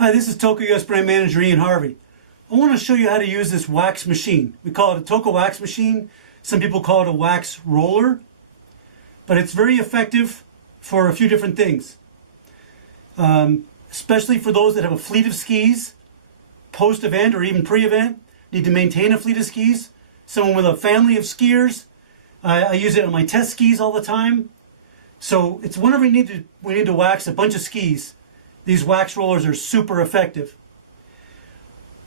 Hi, this is Toko US Brand Manager Ian Harvey. I want to show you how to use this wax machine. We call it a Toko Wax Machine. Some people call it a wax roller. But it's very effective for a few different things. Especially for those that have a fleet of skis, post-event or even pre-event, need to maintain a fleet of skis. Someone with a family of skiers. I use it on my test skis all the time. So it's whenever we need to wax a bunch of skis. These wax rollers are super effective.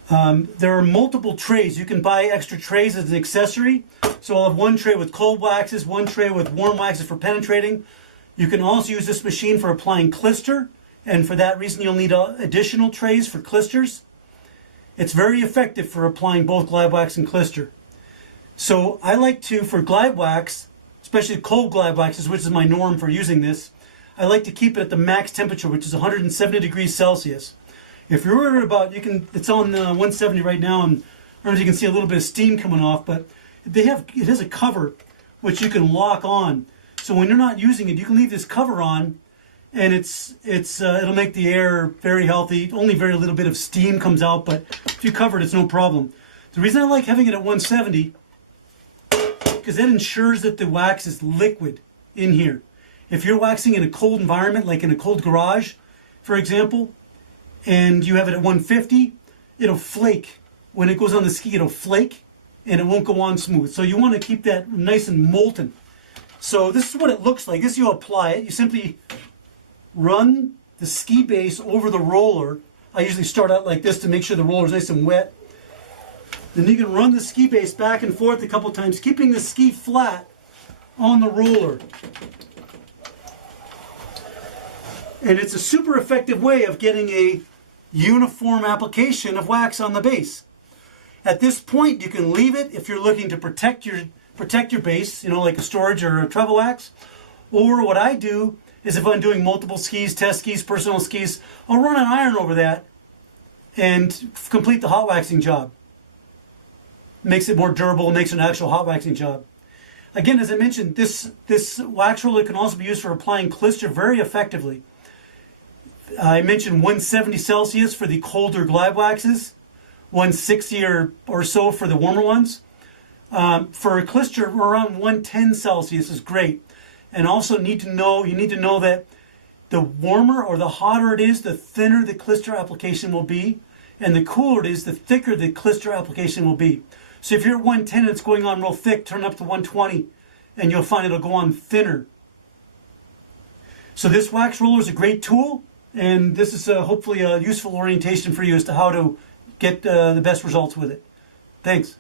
There are multiple trays. You can buy extra trays as an accessory. So I'll have one tray with cold waxes, one tray with warm waxes for penetrating. You can also use this machine for applying clister, and for that reason you'll need additional trays for clisters. It's very effective for applying both glide wax and clister. So I like to, for glide wax, especially cold glide waxes, which is my norm for using this, I like to keep it at the max temperature, which is 170 degrees Celsius. If you're worried about, it's on 170 right now, and I don't know if you can see a little bit of steam coming off, but it has a cover which you can lock on. So when you're not using it, you can leave this cover on, and it'll make the air very healthy. Only very little bit of steam comes out, but if you cover it, it's no problem. The reason I like having it at 170, because that ensures that the wax is liquid in here. If you're waxing in a cold environment, like in a cold garage, for example, and you have it at 150, it'll flake. When it goes on the ski, it'll flake, and it won't go on smooth. So you want to keep that nice and molten. So this is what it looks like. This, you apply it. You simply run the ski base over the roller. I usually start out like this to make sure the roller is nice and wet. Then you can run the ski base back and forth a couple times, keeping the ski flat on the roller. And it's a super effective way of getting a uniform application of wax on the base. At this point, you can leave it if you're looking to protect your base, like a storage or a travel wax. Or what I do is, if I'm doing multiple skis, test skis, personal skis, I'll run an iron over that and complete the hot waxing job. Makes it more durable, makes an actual hot waxing job. Again, as I mentioned, this wax roller can also be used for applying clister very effectively. I mentioned 170 Celsius for the colder glide waxes, 160 or so for the warmer ones. For a clister, around 110 Celsius is great. And also you need to know that the warmer or the hotter it is, the thinner the clister application will be, and the cooler it is, the thicker the clister application will be. So if you're at 110 and it's going on real thick, turn up to 120, and you'll find it'll go on thinner. So this wax roller is a great tool. And this is hopefully a useful orientation for you as to how to get the best results with it. Thanks.